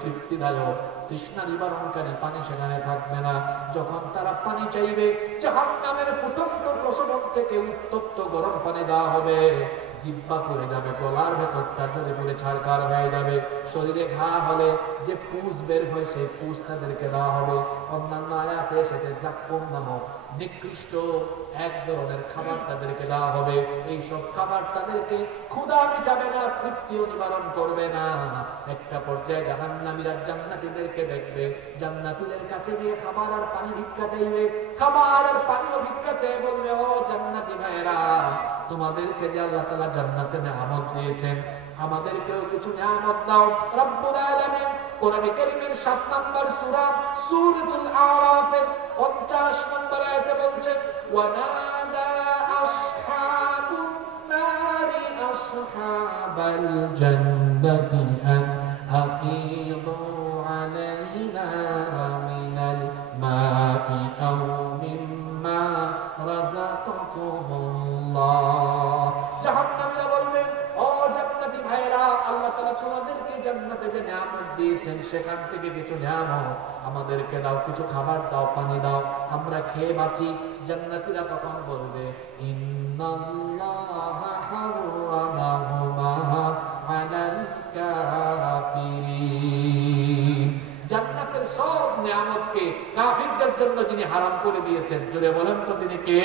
তৃপ্তিদায়ক তৃষ্ণা নিবারণকারী পানি সেখানে থাকবে না। যখন তারা পানি চাইবে, জাহান্নামের ফুটন্ত প্রসবন থেকে উত্তপ্ত গরম পানি দেওয়া হবে, জিহ্বা পড়ে যাবে, গলার ভেতরটা জ্বলে পুড়ে ছারখার হয়ে যাবে। শরীরে ঘা হলে যে পুষ বের হয়, সেই পুষ তাদেরকে দেওয়া হবে। অন্যান্য আয়াতে এসেছে জাক্কুম নামক নিকৃষ্ট এক ধরনের খাবার তাদেরকে দেওয়া হবে। এইসব খাবার তাদেরকে ক্ষুধা মিটাবে না, তৃপ্তিও নিবারণ করবে না। একটা পর্যায়ে জাহান্নামীরা জান্নাতীদেরকে দেখবে, জান্নাতীদের কাছে গিয়ে খাবার আর পানি ভিক্ষা চাইবে। খাবার আর পানিও ভিক্ষা চেয়ে বলবে, ও জান্নাতি ভাইয়েরা, তোমাদেরকে যে আল্লাহ তাআলা জান্নাতে নেয়ামত দিয়েছেন, আমাদেরকেও কিছু নেয়ামত দাও। রব্বুল আলামিন কোরআনে কারীমের ৭ নম্বর সূরা সূরাতুল আরাফের ৫০ নম্বর আয়াতে বলছেন, ওয়ানাদা আসহাবুন নারি আসহাবাল জান্নাতি আন আফীদু আলাইনা মিনাল মাই আও মিম্মা রাযাকাকুমুল্লাহ। জাহান্নামীরা বলবে, ও জান্নাতি ভাইরা, আল্লাহ তাআলা তোমাদেরকে জান্নাতে যে নিয়ামত দিয়েছেন, সেখান থেকে কিছু নিয়ামত আমাদেরকে দাও, কিছু খাবার দাও, পানি দাও, আমরা খেয়ে বাঁচি। জান্নাতীরা তখন বলবে, ইন্নাল্লাহা হারামাহুমা আলাল কাফিরিন। জান্নাতের সব নিয়ামতকে কাফিরদের জন্য যিনি হারাম করে দিয়েছেন, জোরে বলেন তো তিনি কে?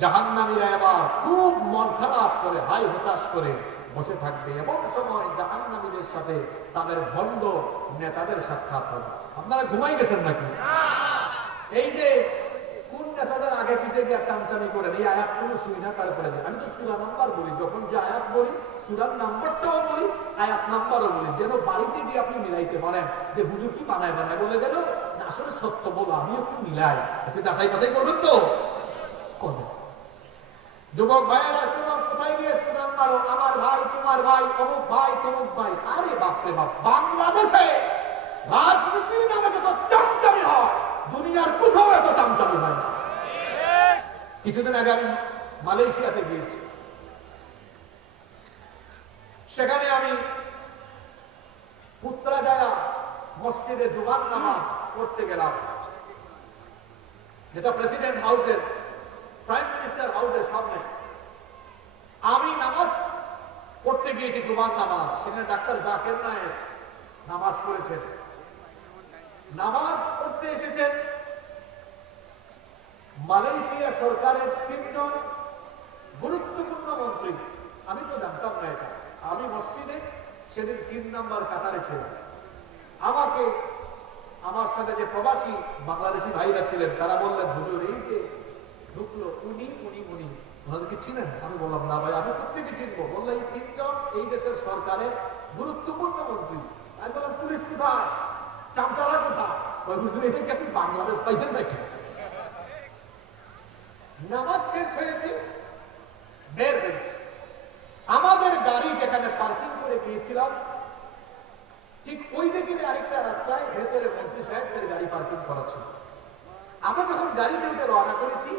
জাহান্নামীরা এবার খুব মন খারাপ করে, হাই হতাশ করে বসে থাকবে। এমন সময় জাহান্নামীদের সাথে তাদের ভণ্ড নেতাদের সাক্ষাৎ হবে। আপনারা ঘুমাই গেছেন নাকি? এই যে কোন নেতাদের আগে পিছিয়ে গিয়ে চামচামি করে, এই আয়াত কোনো শুই না, তারপরে আমি তো সূরা নাম্বার বলি, যখন যে আয়াত বলি সূরার নাম্বারটাও বলি, আয়াত নাম্বারও বলি, যেন বাড়িতে গিয়ে আপনি মিলাইতে পারেন যে হুজুর কি বানায় বানায় বলে গেল, আসলে সত্য বলো, আমি একটু মিলাই, একটু যাচাই বাছাই করবেন তো করবেন। যুবক ভাইয়েরা শুনো, কোথায় গিয়ে স্টুডেন্ট মারো, আমার ভাই তোমার ভাই, অমুক ভাই তমুক ভাই। আরে বাপরে বাপ, বাংলাদেশে রাজনীতির নামে যত চামচামি হয়, দুনিয়ার কোথাও এত চামচামি হয় না। কিছুদিন আগে আমি মালয়েশিয়াতে গিয়েছি, সেখানে আমি পুত্রাজায়া মসজিদে জুমার নামাজ পড়তে গেলাম, যেটা প্রেসিডেন্ট হাউসের, প্রাইম মিনিস্টার হাউসের সামনে। আমি নামাজ পড়তে গিয়েছি, জুমার নামাজ। সেখানে ডাক্তার জাকির নায়েক নামাজ পড়েছেন। নামাজ পড়তে এসেছেন মালয়েশিয়া সরকারের ৩ জন গুরুত্বপূর্ণ মন্ত্রী। আমি তো জানতাম না এটা। আমি মসজিদে সেদিন ৩ নম্বর কাতারে ছিলাম। আমাকে আমার সাথে যে প্রবাসী বাংলাদেশি ভাইরা ছিলেন, তারা বললেন, হুজুর এই যে ঢুকলো উনি উনি উনি, ওনাদেরকে চিনেন? আমি বললাম, না ভাই, আমি প্রত্যেকে চিনবো। বললো, এই ৩ জন এই দেশের সরকারের গুরুত্বপূর্ণ মন্ত্রী। আমি বললাম, পুলিশ কোথায়, চামচারা কোথায়? হুজুর এদেরকে আপনি বাংলাদেশ পাইছেন নাকি? নামাজ শেষ হয়েছে, বের হয়েছে। আমাদের গাড়ি যেখানে পার্কিং করে গিয়েছিলাম, ঠিক ওই দিকে আরেকটা রাস্তায় ভেতরে মন্ত্রী সাহেবদের গাড়ি পার্কিং করা ছিল। আমরা যখন গাড়িতে উঠে রওনা করেছি,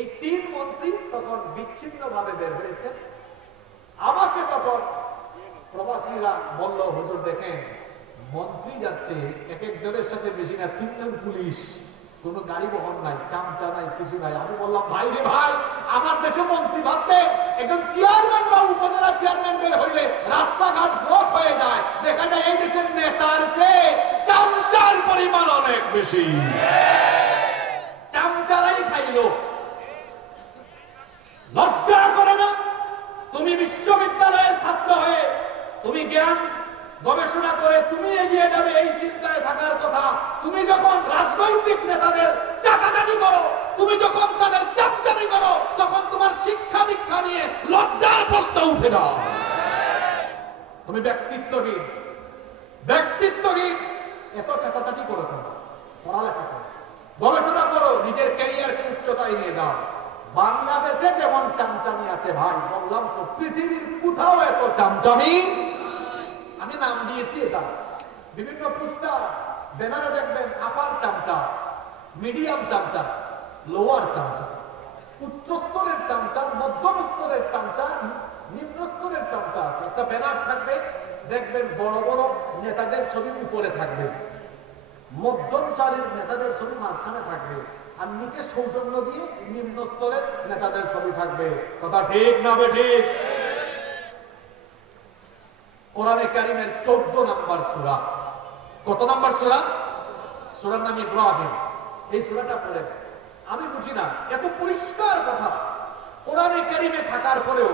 এই ৩ মন্ত্রী তখন বিচ্ছিন্ন ভাবে বের হয়েছে। আমাকে তখন প্রবাসীরা বলল, হুজুর দেখেন, মন্ত্রী যাচ্ছে, এক একজনের সাথে বেশি না ৩ জন পুলিশ, কোন গাড়ি বহন নাই, চামচা নাই, কিছু নাই। আমি বললাম, ভাই রে ভাই, আমার দেশে মন্ত্রী ভাবতে একজন চেয়ারম্যান বা উপজেলা চেয়ারম্যান বের হইলে রাস্তাঘাট ব্লক হয়ে যায়। দেখা যায় এই দেশের নেতার চেয়ে চামচার পরিমাণ অনেক বেশি। চামচারাই খাইলো। লজ্জা করে না? তুমি বিশ্ববিদ্যালয়ের ছাত্র হয়ে তুমি জ্ঞান গবেষণা করে তুমি এগিয়ে যাবে, এই চিন্তায় থাকার কথা। তুমি যখন রাজনৈতিক নেতাদের চাটাচাটি করো, তুমি যখন তাদের চাপচাপি করো, তখন তোমার শিক্ষা দীক্ষা নিয়ে লজ্জার প্রশ্ন উঠে দাও। তুমি ব্যক্তিত্বহীন, ব্যক্তিত্বহীন। এত চাটাচাটি করো কেন? পড়ালেখা করো, গবেষণা করো, নিজের ক্যারিয়ারকে উচ্চতায় নিয়ে দাও। বাংলাদেশে যেমন চামচামি আছে ভাই, বললাম তো, পৃথিবীর কোথাও এত চামচামি। আমি নাম দিয়েছি এটা। বিভিন্ন পোস্টার ব্যানারে দেখবেন, আপার চামচা, মিডিয়াম চামচা, লোয়ার চামচা, উচ্চ স্তরের চামচা, মধ্যম স্তরের চামচা, নিম্ন স্তরের চামচা আছে। একটা ব্যানার থাকবে, দেখবেন বড় বড় নেতাদের ছবি উপরে থাকবে, মধ্যম সারির নেতাদের ছবি মাঝখানে থাকবে, আর নিচে সৌজন্য দিয়ে নিম্ন স্তরের নেতাদের ছবি থাকবে। কথা ঠিক না বেঠিক? কোরআনে কারিমের 14 নম্বর সূরা। কত নম্বর সূরা? সূরার নাম ইব্রাহিম। এই সূরাটা পড়ে আমি বুঝি না, এত পরিষ্কার কথা কোরআনে কারিমে থাকার পরেও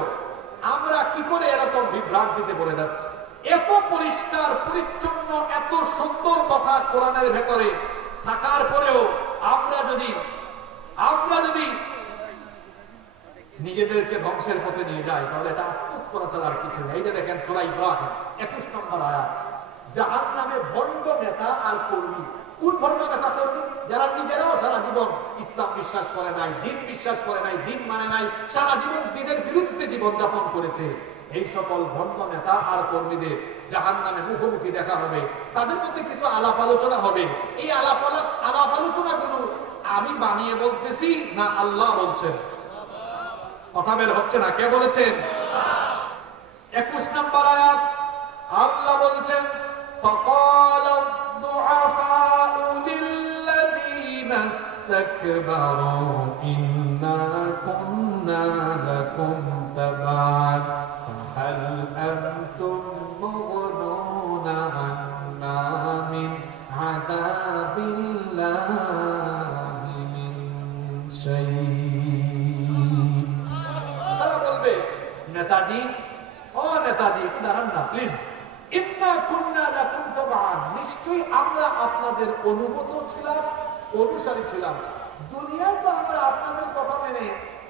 আমরা কি করে এরকম বিভ্রান্তিতে পড়ে যাচ্ছি? এত পরিষ্কার পরিচ্ছন্ন এত সুন্দর কথা কোরআনের ভেতরে থাকার পরেও আমরা যদি নিজেদেরকে ধ্বংসের পথে নিয়ে যাই, তাহলে এটা আফসোস করা ছাড়া আর কিছু নেই। এই যে দেখেন সূরা ইব্রাহিম 21 নম্বর আয়াত, জাহান্নামে ভণ্ড নেতা আর কর্মী। কোন ভণ্ড নেতা কর্মী? যারা নিজেরাও সারা জীবন ইসলাম বিশ্বাস করে নাই, দিন বিশ্বাস করে নাই, দিন মানে নাই, সারা জীবন দিনের বিরুদ্ধে জীবন যাপন করেছে। এই সকল ভণ্ড নেতা আর কর্মীদের জাহান্নামে মুখোমুখি দেখা হবে। তাদের মধ্যে কিছু আলাপ আলোচনা হবে। এই আলাপ আলোচনাগুলো আমি বানিয়ে বলতেছি না আল্লাহ বলছেন? কথা বের হচ্ছে না। কে বলেছেন? 21 নম্বর আয়াত আল্লাহ বলছেন, فقال الضعفاء للذين استكبروا إنا كنا لكم تبعا فهل أنتم مغنون عنا من عذاب الله من شيء। তারা বলবে, নেতাজি, ও নেতাজি দাঁড়ান না প্লিজ, ইন্না কুন্না লাকুম তাবাআন, নিশ্চয়ই আমরা আপনাদের অনুগত ছিলাম, অনুসারী ছিলাম। দুনিয়ায় তো আমরা আপনাদের কথা মেনে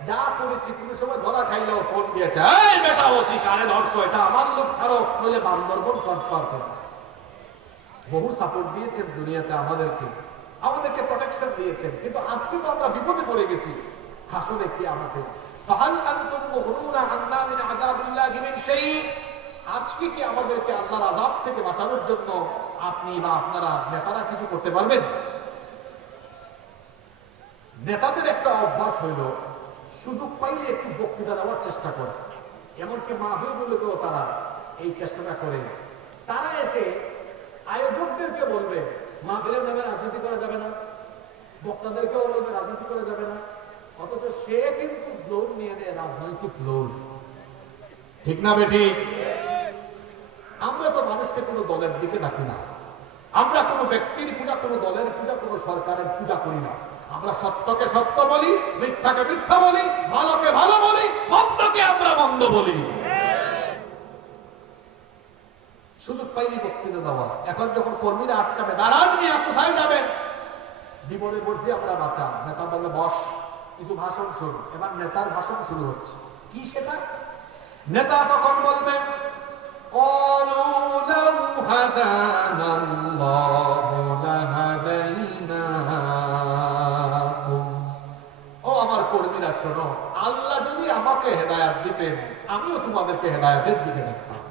যা করেছি, কোনো সময় ধরা খাইলেও ফোন দিয়েছে, এই বেটা ওসি কারে ধরছো, এটা আমার লোক ছাড়ো, নইলে বান্দরবন ট্রান্সফার করো। বহু সাপোর্ট দিয়েছেন দুনিয়াতে আমাদেরকে প্রোটেকশন দিয়েছেন, কিন্তু আজকে তো আমরা বিপদে পড়ে গেছি। হাসরে কি আমাদের ফাহাল আনতুম মুগরুনা আন্না মিন আযাবিল্লাহি মিন শাই, আজকে কি আমাদেরকে আল্লাহর আযাব থেকে বাঁচানোর জন্য আপনি বা আপনারা নেতারা কিছু করতে পারবেন? নেতাদের একটা অভ্যাস হইল সুযোগ পাইলে একটু বক্তৃতা দেওয়ার চেষ্টা করে। এমনকি মাহফিলগুলোকেও তারা এই চেষ্টাটা করে। তারা এসে আয়োজকদেরকে বলবে মাহফিলের নামে রাজনীতি করা যাবে না, বক্তাদেরকেও বলবে রাজনীতি করা যাবে না, অথচ সে কিন্তু ফ্লোর নিয়ে নেয় রাজনৈতিক ফ্লোর। ঠিক না বেঠিক? আমরা তো মানুষকে কোনো দলের দিকে ডাকি না, আমরা কোনো ব্যক্তির পূজা, কোনো দলের পূজা, কোনো সরকারের পূজা করি না। আমরা সত্যকে সত্য বলি, মিথ্যাকে মিথ্যা বলি, ভালোকে ভালো বলি, মন্দকে আমরা মন্দ বলি। সুযোগ পাইনি বক্তৃতা দেওয়া। এখন যখন কর্মীরা আটকাবে, দাঁড়ান মিয়া কোথায় যাবেন, বিপদে পড়ছি আমরা বাঁচান। নেতা বললে বস, কিছু ভাষণ শুরু। এবার নেতার ভাষণ শুরু হচ্ছে। কি সেটা? নেতা তখন বলবে, قالوا لو هدانا الله لهديناكم। ও আমার কর্মীরা শোনো, আল্লাহ যদি আমাকে হেদায়েত দিতেন, আমিও তোমাদেরকে হেদায়েতের দিকে ডাকতাম।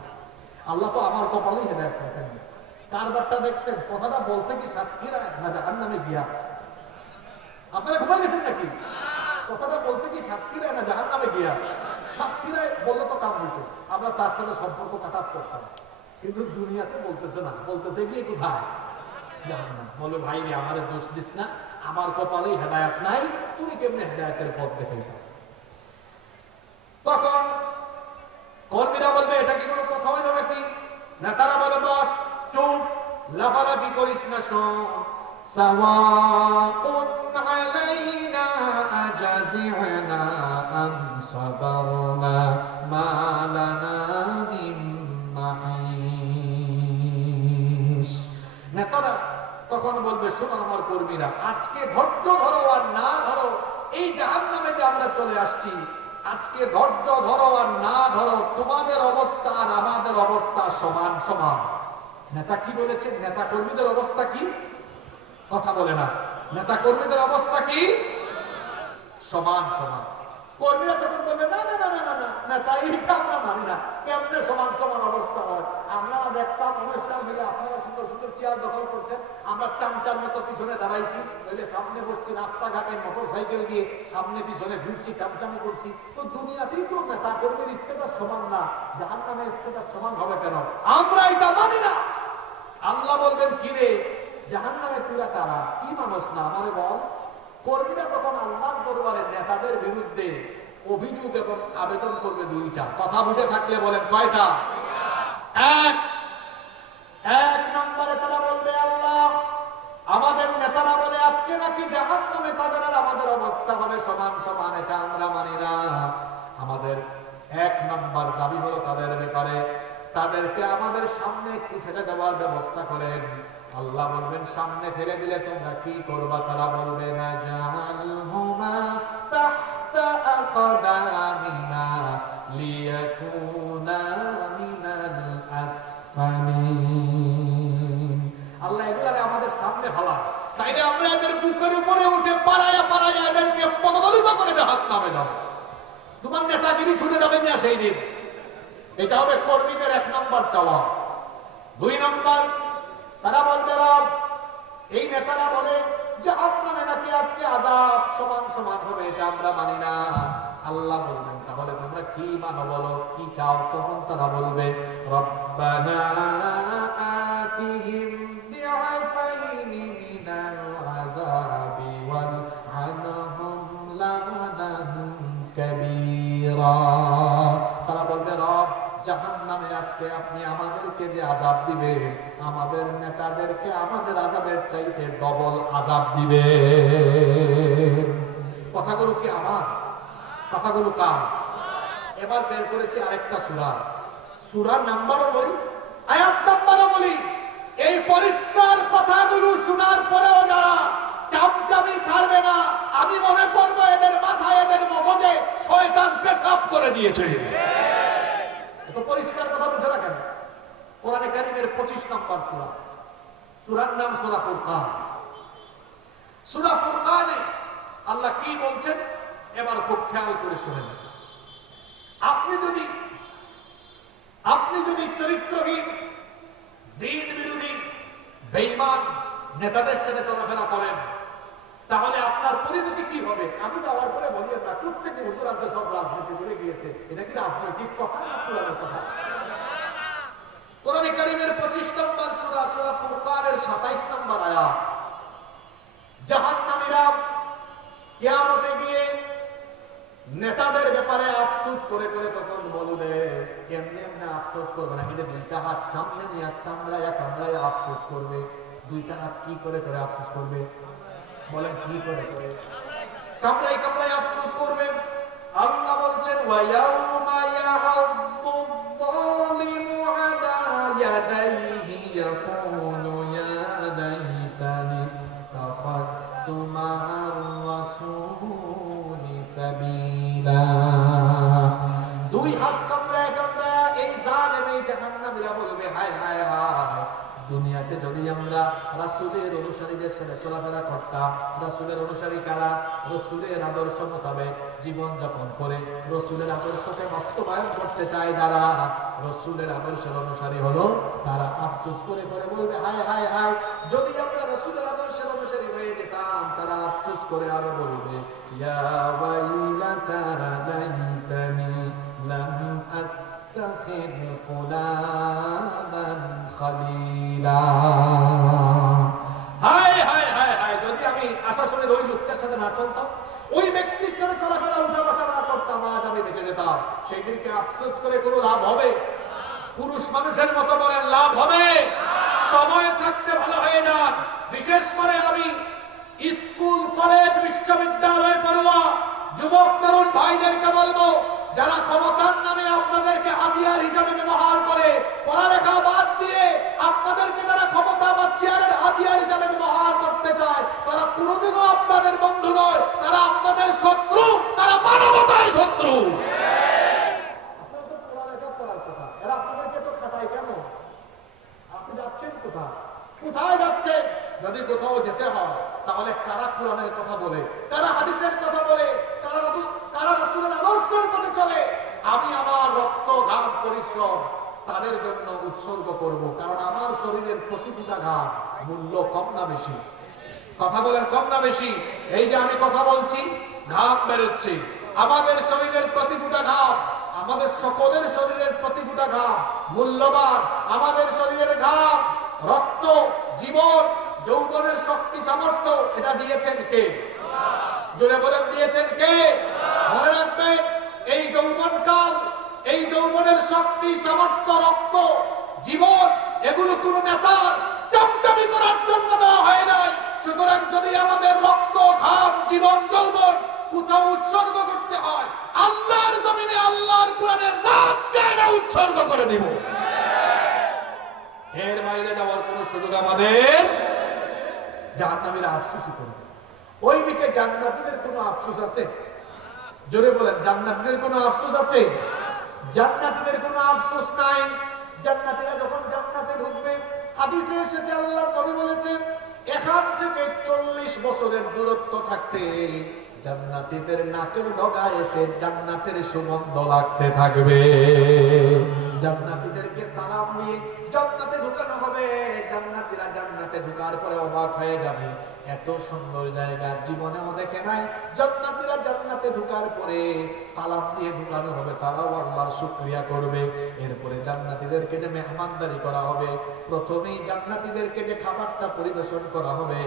আল্লাহ তো আমার কপালেই হেদায়েত রাখেন। কারবারটা দেখছেন? কথাটা বলছে কি সাক্ষীরা না জাহান্নামে গিয়া? আপনারা ঘুমাই গেছেন নাকি? কথাটা বলছে কি সাক্ষীরা না জাহান্নামে গিয়া? সাক্ষীরা বললে তো কাম হইতো, আমরা তার সাথে সম্পর্ক কাটাত করতাম। কিন্তু দুনিয়াতে বলতেছে না, বলতেছে গিয়ে কোথায়? জাহান্নাম। বলে ভাই রে, আমারে দোষ দিস না, আমার কপালেই হেদায়েত নাই, তুমি কেমনে হেদায়েতের পথ দেখাইতে? তখন কর্মীরা বলবে এটা কি কোনো কথা হইল নাকি? নেতারা বলে বস চুপ, লাফালাফি করিস না, শোন, সাওয়াউন আলাইনা আজাজি'না আম সাবারনা মা লানা মিন মাহিস। নেতারা তখন বলবে, শোনো আমার কর্মীরা, আজকে ধৈর্য ধরো আর না ধরো, এই জাহান্নামে যে আমরা চলে আসছি, আজকে ধৈর্য ধরো আর না ধরো, তোমাদের অবস্থা আর আমাদের অবস্থা সমান সমান। নেতা কি বলেছেন? নেতা কর্মীদের অবস্থা কি? কথা বলে না। নেতা কর্মীদের অবস্থা কি? সমান সমান। কর্মীরা তখন বলবে না না না না না না না, তাই এটা আমরা মানি না। কেমনে সমান সমান অবস্থা হয়? আমরা দেখতাম অনুষ্ঠান হলে আপনারা সুন্দর সুন্দর চেয়ার দখল করছেন, আমরা চামচার মতো পিছনে দাঁড়াইছি, নইলে সামনে বসছি, রাস্তাঘাটে মোটর সাইকেল দিয়ে সামনে পিছনে ঘুরছি, চামচামি করছি। তো দুনিয়াতেই তো নেতা কর্মীর স্ট্যাটাস সমান না, জাহান্নামের স্ট্যাটাস সমান হবে কেন? আমরা এটা মানি না। আল্লাহ বলবেন কি রে জাহান্নামে তুরা কারা, কি মানুষ না আমারে বল। কর্মীরা তখন আল্লাহর দরবারে নেতাদের বিরুদ্ধে অভিযোগ এবং আবেদন করবে দুইটা। কথা বুঝে থাকলে বলেন কয়টা? এক নম্বরে তারা বলবে আল্লাহ আমাদের নেতারা বলে আজকে নাকি জাহান্নামে তাদের আর আমাদের অবস্থা হবে সমান সমান, এটা আমরা মানি না। আমাদের এক নম্বর দাবি হলো তাদের ব্যাপারে তাদেরকে আমাদের সামনে একটু ফেলে দেওয়ার ব্যবস্থা করেন। আল্লাহ বলবেন সামনে ফেলে দিলে তোমরা কি করবা? তারা বলবে না জাহালহুমা তাহতা আকদামিনা লিয়াকুনা মিনাল আসফালিন। আল্লাহ এগুলারে আমাদের সামনে ফেলান, তাইলে আমরা এদের বুকের উপরে উঠে পাড়ায়া পাড়ায়া এদেরকে পদদলিত করে জাহান্নামে যাব। তোমার নেতাগিরি ছুটে যাবে না সেই দিন। এটা হবে কর্মীদের এক নম্বর চাওয়া। দুই নম্বর তারা বলবে রব এই নেতারা বলে যে জাহান্নামে নাকি আজকে আযাব সমান সমান হবে, এটা আমরা মানি না। আল্লাহ বলবেন তাহলে তোমরা কি মানো বলো, কি চাও? তখন তারা বলবে রব্বানা আতিহিম বিআফাইনি মিনাল আযাবি ওয়াল আনহুম লা'নান কাবীরা। তারা বলবে রব জাহান্নামে আজকে আপনি আমাদেরকে যে আযাব দিবেন, আমাদের নেতাদেরকে আমাদের আযাবের চাইতে ডবল আযাব দিবেন। কথাগুলো কি আমার? কথাগুলো কার? এবার বের করেছি আরেকটা সূরা, সূরার নাম্বারও বলি, আয়াত নাম্বারও বলি। এই পরিষ্কার কথাগুলো শোনার পরেও যারা চামচামি ছাড়বে না, আমি মনে করবো এদের মাথায় এদের মগজে শয়তান পেশাব করে দিয়েছে। তো পরিষ্কার কথা বুঝে রাখেন। কোরআনে কারীমের 25 নম্বর সূরা, সূরার নাম সূরা ফুরকান। সূরা ফুরকানে আল্লাহ কি বলছেন এবার খুব খেয়াল করে শুনেন। আপনি যদি চরিত্রহীন, দ্বীন বিরোধী, বেঈমান নেতাদের সাথে চলাফেরা করেন তাহলে আপনার পরিণতি কি হবে? আমি যাওয়ার পরে বলি না প্রত্যেকে হুজুর আজকে সব রাজনীতি করে গিয়েছে, এটা কি রাজনৈতিক কথা না কোরআনের কথা? কোরআনে কারীমের 25 নম্বর সূরা, সূরা ফুরকানের 27 নম্বর আয়াত। জাহান্নামীরা কিয়ামতে গিয়ে নেতাদের ব্যাপারে আফসোস করে করে তখন বলবে, কেমনে এমনি আফসোস করবে না, কিন্তু দুইটা হাত সামনে নিয়ে কামড়ায়া কামড়ায়া আফসোস করবে। দুইটা হাত কি করে করে আফসোস করবে? বলেন কি করে করে? কামড়াই কামড়াই আফসোস করবে। আল্লাহ বলছেন ওয়ায়াউমা ইয়া'আদ্দু যালিমু আলা ইয়াদাইহি ইয়াকুলু ইয়া লাইতানি তাখাত্তু মা'আর রাসূলি সাবিলা। দুই হাত কামড়ায় কামড়ায় এই জালেম এই জাহান্নামীরা বলবে হায় হায় হায়, দুনিয়াতে যদি আমরা রাসূলের অনুসারীদের সাথে চলাফেরা করতাম, রাসূলের অনুসারী কারা? রাসূলের আদর্শ মোতাবেক জীবন যাপন করে রাসূলের আদর্শকে বাস্তবায়ন করতে চায় যারা, রাসূলের আদর্শের অনুসারী হলো তারা আফসোস করে করে বলবে হায় হায় হায়, যদি আমরা রাসূলের আদর্শের অনুসারী হয়ে যেতাম। তারা আফসোস করে আরো বলবে ইয়া ওয়াইলাতা লাইতানি লাম আত্তাখিদ ফুলানান খালিলা। হায় হায় হায় হায়, যদি আমি আশাসনের ওই লোকটার সাথে না চলতাম, ওই ব্যক্তির সাথে চলাফেরা উঠা বসা না করতাম, আজ আমি বেঁচে যেতাম। সেই দিনকে আফসোস করে কোনো লাভ হবে? পুরুষ মানুষের মতো বলেন লাভ হবে? সময় থাকতে ভালো হয়ে যান। বিশেষ করে আমি স্কুল কলেজ বিশ্ববিদ্যালয় পড়ুয়া যুবক তরুণ ভাইদেরকে বলবো, যারা ক্ষমতার নামে আপনাদেরকে হাতিয়ার হিসেবে ব্যবহার করে, পড়ালেখা বাদ দিয়ে আপনাদেরকে যারা ক্ষমতা বা চেয়ারের হাতিয়ার হিসেবে ব্যবহার করতে চায়, তারা কোনোদিনও আপনাদের বন্ধু নয়, তারা আপনাদের শত্রু, তারা মানবতার শত্রু। আপনারা তো পড়ালেখা করার কথা, এরা আপনাদেরকে তো খাটায় কেন? আপনি যাচ্ছেন কোথায়? কোথায় যাচ্ছেন? যদি কোথাও যেতে হয় তাহলে কারা কোরআনের কথা বলে, কারা হাদিসের কথা বলে, কারা তারা রাসূলের আদর্শের পথে চলে, আমি আমার রক্ত ঘাম পরিশ্রম তাদের জন্য উৎসর্গ করব, কারণ আমার শরীরের প্রতি ফোঁটা ঘাম মূল্য কম না বেশি? কথা বলেন, কম না বেশি? এই যে আমি কথা বলছি, ঘাম বেরোচ্ছে, আমাদের শরীরের প্রতি ফোঁটা ঘাম, আমাদের সকলের শরীরের প্রতি ফোঁটা ঘাম মূল্যবান। আমাদের শরীরের ঘাম, রক্ত, জীবন, যৌবনের শক্তি সামর্থ্য, এটা দিয়েছেন কে? জোরে বলেন, দিয়েছেন কে? মনে রাখবেন, এই যৌবনকাল, এই যৌবনের শক্তি সামর্থ্য, রক্ত, জীবন, এগুলো কোন নেতার চামচামি করার জন্য দেওয়া হয় নাই। সুতরাং যদি আমাদের রক্ত, ঘাম, জীবন, যৌবন কোথাও উৎসর্গ করতে হয়, আল্লাহর জমিনে আল্লাহর কোরআনের নাচ গানে উৎসর্গ করে দিব। এর বাইরে যাওয়ার কোন সুযোগ আমাদের। জাহান্নামীরা আফসোসই করবে। ওইদিকে জান্নাতীদের কোনো আফসোস আছে? জোরে বলেন, জান্নাতীদের কোনো আফসোস আছে? জান্নাতীদের কোনো আফসোস নাই। জান্নাতীরা যখন জান্নাতে ঢুকবে, হাদিসে এসেছে, আল্লাহর নবী বলেছেন, এখান থেকে 40 বছরের দূরত্ব থাকতে জান্নাতীদের নাকের ডগায় এসে জান্নাতের সুগন্ধ লাগতে থাকবে। জান্নাতীদেরকে সালাম দিয়ে জান্নাতে ঢুকানো হবে। জান্নাতীরা জান্নাতে ঢুকার পরে অবাক হয়ে যাবে, এত সুন্দর জায়গা জীবনেও দেখে নাই। জান্নাতীরা জান্নাতে ঢুকার পরে সালাম দিয়ে ঢুকানো হবে, তারাও আল্লাহর শুকরিয়া করবে। এরপরে জান্নাতীদেরকে যে মেহমানদারি করা হবে, প্রথমেই জান্নাতীদেরকে যে খাবারটা পরিবেশন করা হবে,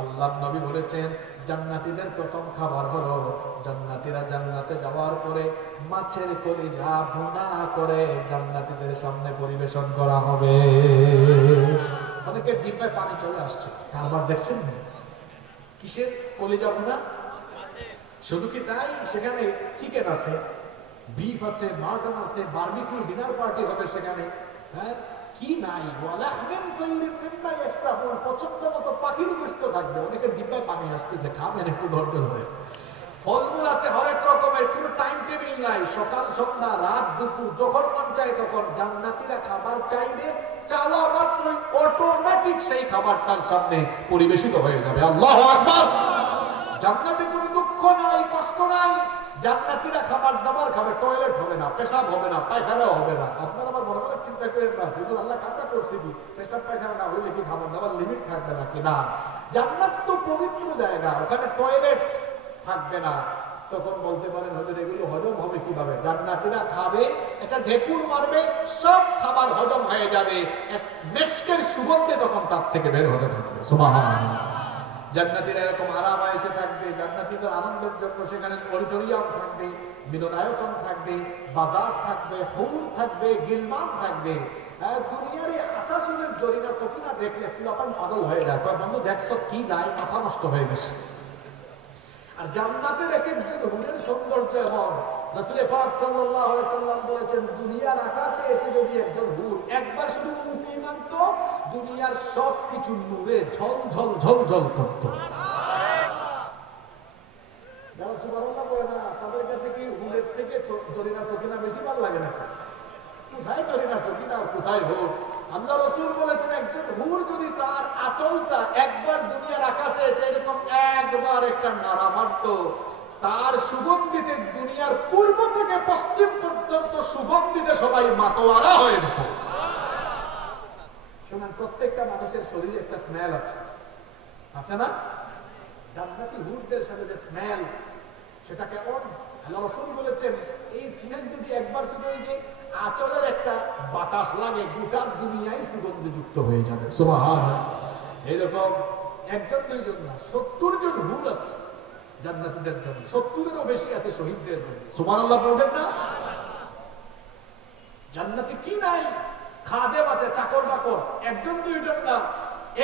আল্লাহর নবী বলেছেন, জান্নাতীদের প্রথম খাবার হলো, জান্নাতীরা জান্নাতে যাওয়ার পরে মাছের কলিজা ভুনা করে জান্নাতীদের সামনে পরিবেশন করা হবে। অনেকের জিহ্বায় পানি চলে আসছে, খাবার দেখছেন না? কিসের কলিজা ভুনা? শুধু কি তাই? সেখানে চিকেন আছে, বিফ আছে, মাটন আছে, বারবিকিউ ডিনার পার্টি হবে সেখানে। হ্যাঁ, কি নাই? ওয়ালা হামেন তৈরি মিম্মা ইস্তাহুল, পছন্দ মতো পাখির গোশত থাকবে। অনেকের জিহ্বায় পানি আসতেছে, খাবেন একটু ধৈর্য ধরে। ফলমূল আছে হরেক রকমের, কোনো টাইম টেবিল নাই। সকাল, সন্ধ্যা, রাত, দুপুর, যখন মন চায় তখন জান্নাতীরা খাবার চাইবে, চাওয়া মাত্রই অটোমেটিক সেই খাবার তার সামনে পরিবেশিত হয়ে যাবে। আল্লাহু আকবার। জান্নাতে কোনো দুঃখ নাই, কষ্ট নাই। জান্নাতীরা খাবার দাবার খাবে, টয়লেট হবে না, পেশাব হবে না, পায়খানাও হবে না। আপনারা আবার মনে মনে চিন্তা করেন না, হুজুর আল্লাহ কাজটা করছে কি, পেশাব পায়খানা না হইলে কি খাবার দাবার লিমিট থাকবে নাকি? না, জান্নাত তো পবিত্র জায়গা, ওখানে টয়লেট থাকবে না। তখন বলতে পারেন, হুজুর এগুলো হজম হবে কিভাবে? জান্নাতীরা খাবে, একটা ঢেকুর মারবে, সব খাবার হজম হয়ে যাবে, এক মেশকের সুগন্ধে তখন তার থেকে বের হতে থাকবে। সুবহানাল্লাহ। জান্নাতীরা এরকম আরাম এসে থাকবে। জান্নাতীদের আনন্দের জন্য সেখানে অডিটোরিয়াম থাকবে, মিলনায়তন থাকবে, বাজার থাকবে, হুর থাকবে, গিলমান থাকবে। দুনিয়ার এই আশাসুরের জরিনা সকিনা দেখলে পুরাতন পাগল হয়ে যায়, বন্ধু দেখছ কি যায়, মাথা নষ্ট হয়ে গেছে। আর জান্নাতের এক একজন হুরের সৌন্দর্য এমন, রাসূল পাক সাল্লাল্লাহু আলাইহি সাল্লাম বলেছেন, দুনিয়ার আকাশে এসে যদি একজন হুর একবার শুধু উঁকি মারতো, দুনিয়ার সব কিছু নূরে ঝলঝল ঝলঝল করত। যারা সুবহানাল্লাহ বলে না, তাদের কাছে কি হুরের থেকে জরিনা সকিনা বেশি ভালো লাগে না? কোথায় জরিনা সকিনা আর কোথায় হুর? আল্লাহ রাসূল বলেছেন, একজন হুর যদি তার আঁচলটা একবার দুনিয়ার আকাশে এসে এরকম একবার একটা নাড়া মারতো, তার সুগন্ধিতে দুনিয়ার পূর্ব থেকে পশ্চিম পর্যন্ত সুগন্ধিতে সবাই মাতোয়ারা হয়ে যেত। শুনুন, প্রত্যেকটা মানুষের শরীরে একটা স্মেল আছে, আছে না? জান্নাতি হুরদের সাথে যে স্মেল, সেটা কেমন? আল্লাহ রাসূল বলেছেন, এই স্মেল যদি একবার শুধু ওই যে আঁচলের একটা বাতাস লাগে, গোটা দুনিয়ায় সুগন্ধিযুক্ত হয়ে যাবে। সুবহানাল্লাহ। এরকম একজন দুইজন না, 70 জন হুর আছে জান্নাতীদের জন্য, 70-এরও বেশি আছে শহীদদের জন্য। সুবহানাল্লাহ বলবেন না? জান্নাতে কি নাই? খাদেম আছে, চাকর বাকর, একজন দুইজন না,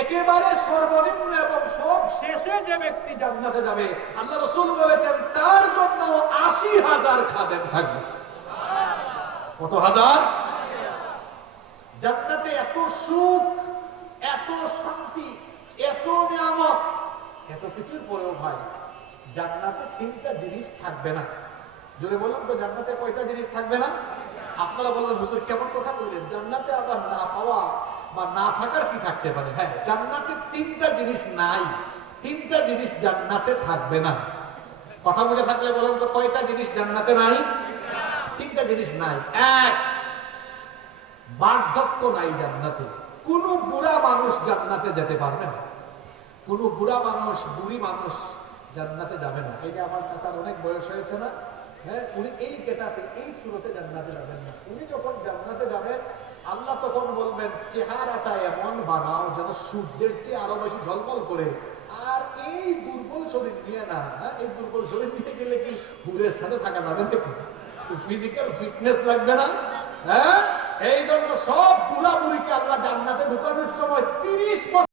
একেবারে সর্বনিম্ন এবং সব শেষে যে ব্যক্তি জান্নাতে যাবে, আল্লাহ রাসূল বলেছেন, তার জন্য 80,000 খাদেম থাকবে। কত হাজার? জান্নাতে এত সুখ, এত শান্তি, এত নিয়ামত, এত কিছুর পরেও ভাই জান্নাতে 3টা জিনিস থাকবে না। জোরে বললাম তো, জান্নাতে কয়টা জিনিস থাকবে না? আপনারা বলবেন, হুজুর কেমন কথা বললেন, জান্নাতে আবার না পাওয়া বা না থাকার কি থাকতে পারে? হ্যাঁ, জান্নাতে 3টা জিনিস নাই, 3টা জিনিস জান্নাতে থাকবে না। কথা বুঝে থাকলে বলেন তো কয়টা জিনিস জান্নাতে নাই? তিনটা জিনিস নাই। এক, বার্ধক্য নাই জান্নাতে। কোন বুড়া মানুষ জান্নাতে যেতে পারবে না। কোন বুড়া মানুষ, বুড়ি মানুষ জান্নাতে যাবে না। এই যে আমার চাচার অনেক বয়স হয়েছে না, হ্যাঁ, উনি এই গেটাপে, এই সুরতে জান্নাতে যাবেন না। উনি যখন জান্নাতে যাবেন, আল্লাহ তখন বলবেন চেহারাটা এমন বানাও যেন সূর্যের চেয়ে আরো বেশি ঝলমল করে। আর এই দুর্বল শরীর নিয়ে না, এই দুর্বল শরীর নিয়ে গেলে কি হুরের সাথে থাকা যাবে নাকি? ফিজিক্যাল ফিটনেস লাগবে না? হ্যাঁ, এই জন্য সব বুড়া বুড়িকে আল্লাহ জান্নাতে ঢুকানোর সময় 30 বছর